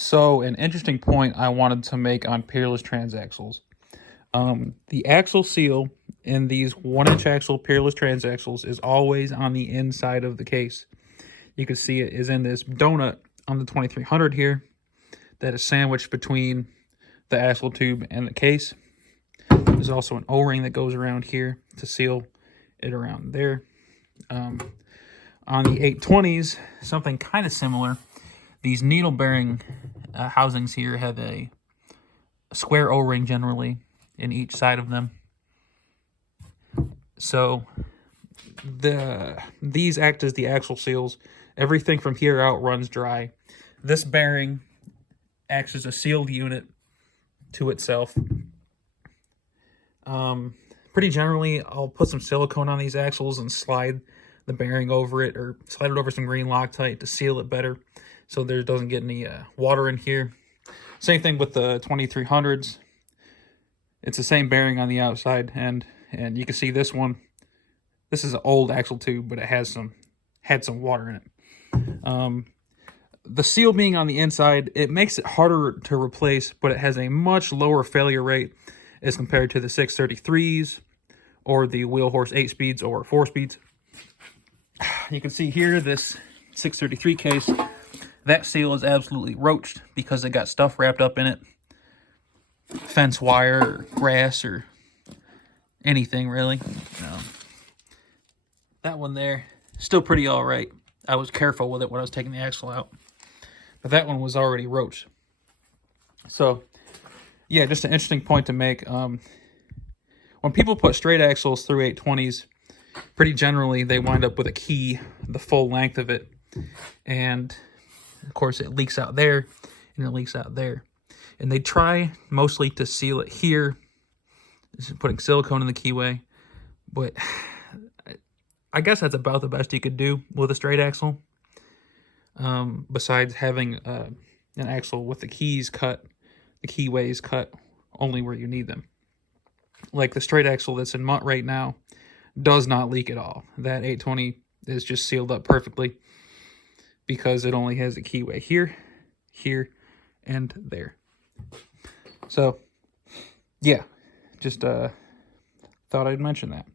So an interesting point I wanted to make on peerless transaxles. The axle seal in these 1-inch axle peerless transaxles is always on the inside of the case. You can see it is in this donut on the 2300 here that is sandwiched between the axle tube and the case. There's also an O-ring that goes around here to seal it around there. On the 820s, something kind of similar. These needle bearing housings here have a square O-ring generally in each side of them. So these act as the axle seals. Everything from here out runs dry. This bearing acts as a sealed unit to itself. Pretty generally, I'll put some silicone on these axles and slide the bearing over it, or slide it over some green Loctite to seal it better so there doesn't get any water in here. Same thing with the 2300s. It's the same bearing on the outside, and you can see this one. This is an old axle tube, but it had some water in it. The seal being on the inside, it makes it harder to replace, but it has a much lower failure rate as compared to the 633s or the wheel horse 8-speeds or 4-speeds. You can see here this 633 case, that seal is absolutely roached because it got stuff wrapped up in it. Fence wire or grass or anything really. That one there, still pretty all right. I was careful with it when I was taking the axle out. But that one was already roached. So, yeah, just an interesting point to make. When people put straight axles through 820s, pretty generally they wind up with a key the full length of it. And, of course, it leaks out there and it leaks out there. And they try mostly to seal it here, putting silicone in the keyway. But I guess that's about the best you could do with a straight axle. Besides having an axle with the keys cut, the keyways cut only where you need them. Like the straight axle that's in Mutt right now does not leak at all. That 820 is just sealed up perfectly because it only has a keyway here, here, and there. So, yeah, just thought I'd mention that.